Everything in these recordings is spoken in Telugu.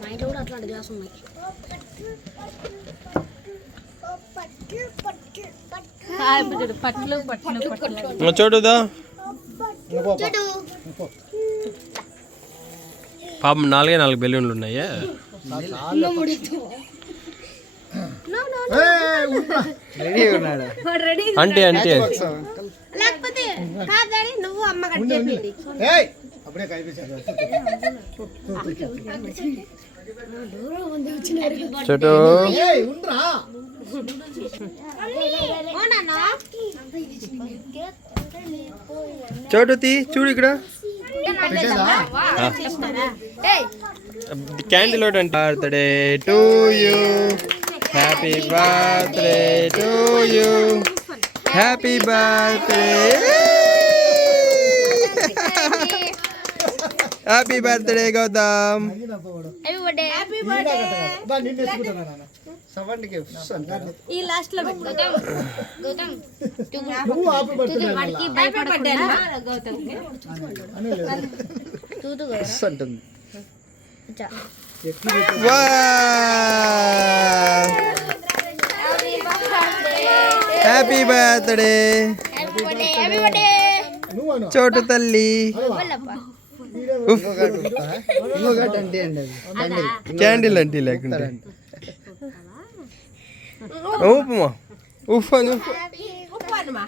మా ఇంట్లో కూడా అట్లాంటి గ్లాస్ ఉన్నాయి. చూడుదా పాపం 4 బెలూన్లు ఉన్నాయా? అంటే అంటే నువ్వు అమ్మ చోటు చోటు తీ చూడు ఇక్కడ క్యాండిల్ ఒకటి అంటే birthday to you, happy birthday to you, happy birthday, happy birthday Gautam. ఈ లాస్ట్ లో హ్యాపీ బర్త్డే చోటు తల్లి. క్యాండిల్ అంటే లేకుండా ఉప్పుమా ఉఫ్ అను.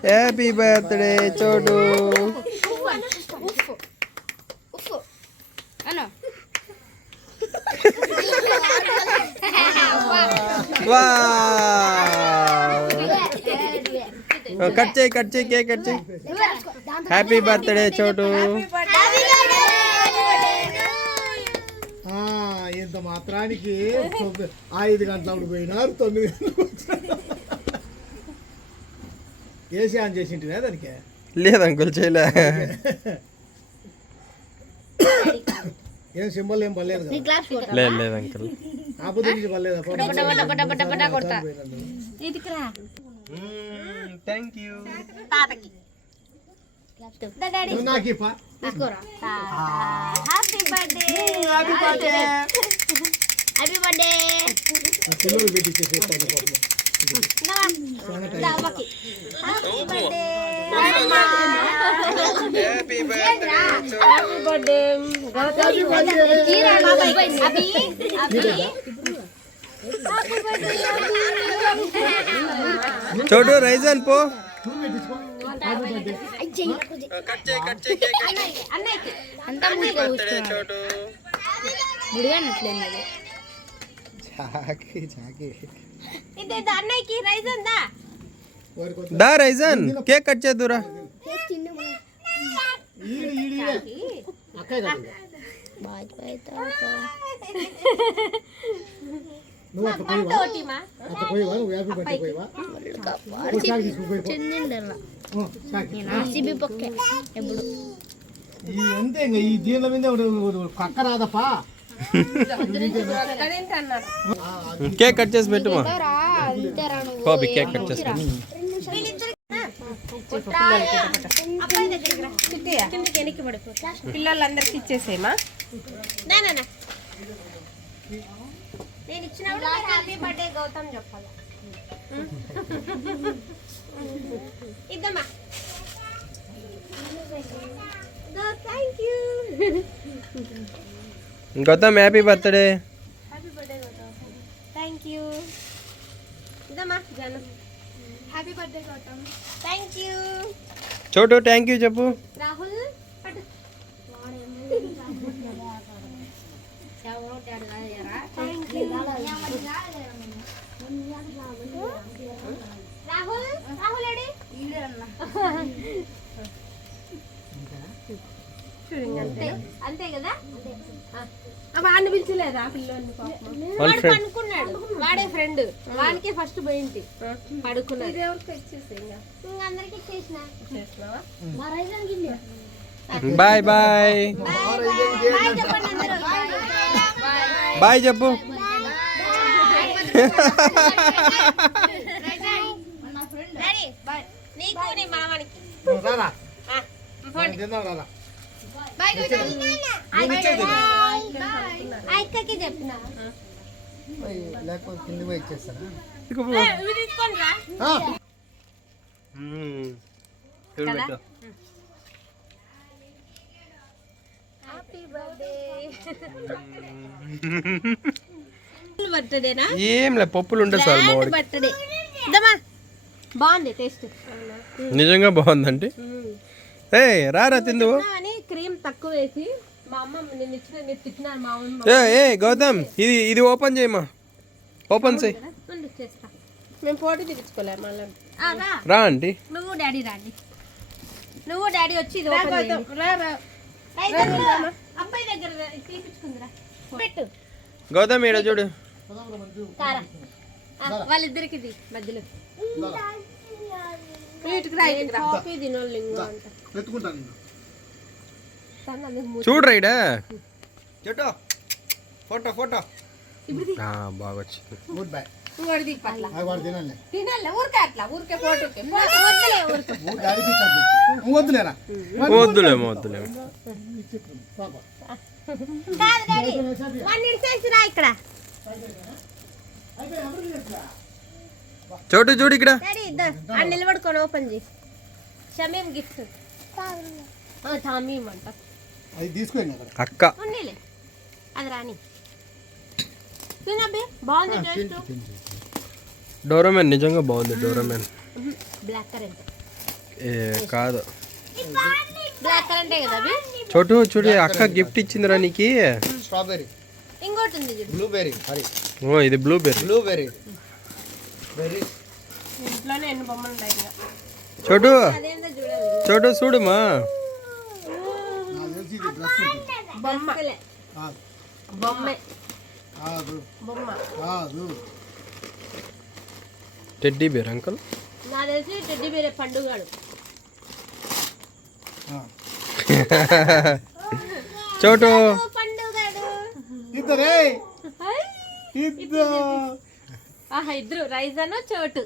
హ్యాపీ బర్త్డే చోటు. కట్ చేయి కేక్ కట్ చేయి. హ్యాపీ బర్త్డే చోటు. ఇంత మాత్రానికి 5 గంటలప్పుడు పోయినారు, 9 గంటలకు ఏసీ ఆన్ చేసింటినా దానికి? లేదు అంకుల్ చేయలే. ఏం సింబల్ ఏం పర్లేదు లేదు అంకుల్. ఆపద నుంచి పర్లేదా? Thank you. పిల్లలు పెట్టించేసి చోటు రైజన్ పో. దా రైజన్ కేక్ కట్ చేద్దురా. అంతే ఈ దీనిల మీద కక్క రాదప్పా. కేక్ కట్ చేసి పెట్టుమా. బాబీ కేక్ కట్ చేసి పిల్లలందరికి ఇచ్చేసేమా. నేను ఇచ్చినప్పుడు హ్యాపీ బర్త్డే గౌతమ్ చెప్పాలి. ఇద్దమ్మా. Thank you Gautam. Happy birthday. Happy birthday Gautam. Thank you. ఇద్దమ్మా జాను. Happy birthday Gautam. Thank you. Chotu thank you చెప్పు. రాహుల్ పట్టు. రాహుల్ రెడీ. అంతే కదా. వాడిని పిలిచలేదా పిల్లల్ని? వాడు పనుకున్నాడు. వాడే ఫ్రెండ్. వాడికే ఫస్ట్ పోయింటి పడుకున్నాడు. అందరికి బాయ్ బాయ్ బాయ్ చెప్పు. నీకు నీ మామనికి బాయ్ గౌతమ్. నువ్వు ఇచ్చేది అక్కకి చెప్పిన లేకపోతే కింద పోయి ఇచ్చేస్తారా ఇవి తీసుకోండి రా. Happy birthday. బర్త్డేనా? ఏంలే పప్పులు ఉంటాయి సార్ మా వాడికి. బర్త్డే ఇదమ్మా. బాగుంది టేస్ట్. నిజంగా బాగుందంటే ఏ రారా తిందువు. అని క్రీమ్ తక్కువ వేసి మా అమ్మ నేను ఇచ్చిన మీరు తిట్టినారు మా అమ్మ. ఏ గౌతమ్ ఇది ఓపెన్ చేయమా. ఓపెన్ చేయి. చేస్తా. మేము పోటీ తీర్చుకోలేము మళ్ళీ. రా ఆంటీ. నువ్వు డాడీ రాండి. నువ్వు డాడీ వచ్చి ఇది ఓపెన్ చేయండి. అబ్బాయి దగ్గర తీపించుకుందిరా. పెట్టు గౌతమ్ ఈడ చూడు. కారా వాళ్ళిద్దరికి ఇది మధ్యలో కాఫీ తినోళ్ళు ఇంకో అంట. ఎత్తుకుంటాను నేను. చూడరా ఈడ చెట్టు ఫోటో బాగా వచ్చింది. గుడ్ బై ఇంకోటి దిగు పట్ల. అది వాడు తినాలి తినాలి ఊరికే అట్లా ఊరికే పోటీకి. డాడీకి ఇచ్చేద్దు. నువ్వు వద్దులేరా వద్దులేమో పాప కాదు డాడీ 1 ఇన్సెన్స్ రా ఇక్కడ. చోటు చూడు ఇక్కడ. డాడీ ఇద్దరు ఆ నిలబడుకొని ఓపెన్ చేయి. షమీం గిఫ్ట్ తామీం అంట. అది తీసుకోండి అక్కడ అక్క ఉన్నీలే అది రాని. తినబ్బే బాగుంది టేస్ట్. డోరామెన్ నిజంగా బాగుంది. డోరామెన్ బ్లాక్ కరెంట్ ఏ కాదు బ్లాక్ కరెంటే కదా అవి. చోటు చూడు అక్క గిఫ్ట్ ఇచ్చిందిరా నీకు. స్ట్రాబెర్రీ ఇంకోటి ఉంది చూడు. బ్లూబెర్రీ హరి ఓ ఇది బ్లూబెర్రీ. బ్లూబెర్రీ బెర్రీ ఇంట్లోనే ఎన్ని బొమ్మలు ఉన్నాయి ఇంకా. చోటు అదేందో చూడాలి. చోటు చూడుమా. నాకు తెలిసి ఇది డ్రెస్ ఉంటుంది బొమ్మ కాదు బొమ్మే కాదు బొమ్మ. కాదు టెడ్డీ బేర్ అంకుల్. నాకు తెలిసి టెడ్డీ బేరే పండుగాడు. చోటు పండుగాడు ఇద్దరే ఇద్దరు ఆహా ఇద్దరు రైజన్ చోటు.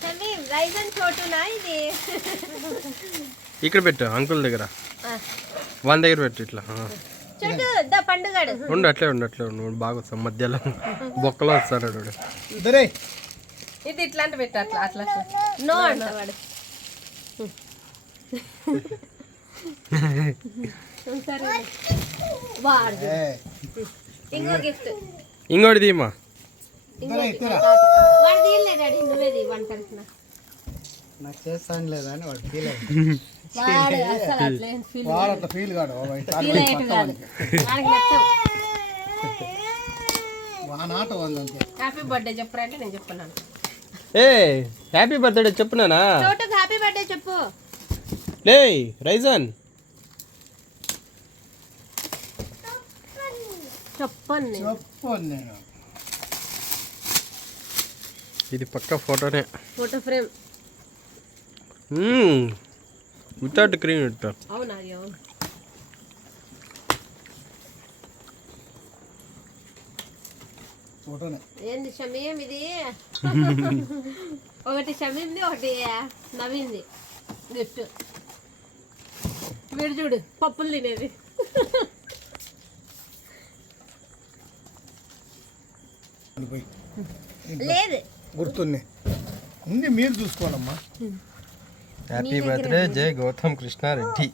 షమీం రైజన్ చోటునా ఇది. ఇక్కడ పెట్టు అంకుల్ దగ్గర. వన్ దగ్గర పెట్టు ఇట్లా. చోటు దా పండుగాడు. ఉండు అట్లే ఉండు బాగా వస్తాం మధ్యలో బొక్కలో వస్తాడు వాడు. ఇద్దరే ఇది ఇట్లాంటి పెట్టు అట్లా అట్లా. నో అంట వాడు. సరే వాడు ఇంకో గిఫ్ట్. ఇంకోటి తీమా. ఇద్దరే ఇద్దరా వాడు తీయలే డాడీ నువ్వే తీ వన్ కలిసిన. నాకు చేస్తాను లేదా అని వాడు ఫీల్ వాడు అసలు అట్లా ఏం ఫీల్ వాడు అట్లా ఫీల్ కాడు ఫీల్ అయ్యేట్టు కాదు. వాడికి నచ్చవు. వానాట ఉందంతే హ్యాపీ బర్త్డే చెప్పరా అంటే నేను చెప్తున్నాను. ఏ హ్యాపీ బర్త్డే చెప్పునానా. చోటుకు హ్యాపీ బర్త్డే చెప్పు. లే రైజన్ చెప్పను నేను. చెప్పను నేను ఇది పక్క ఫోటోనే. Photo frame. వితౌట్ క్రీమ్ ఇట్టా. అవునా అది అవును. ఫోటోనే ఏంది షమీం ఇది. ఒకటి షమీంది ఒకటి నవీంది గిఫ్ట్. వీడు చూడు పప్పులు తినేది. పోయి లేదు గుర్తున్నాయి ఉంది మీరు చూసుకోవాలమ్మా. హ్యాపీ బర్త్డే జై గౌతమ్ కృష్ణారెడ్డి.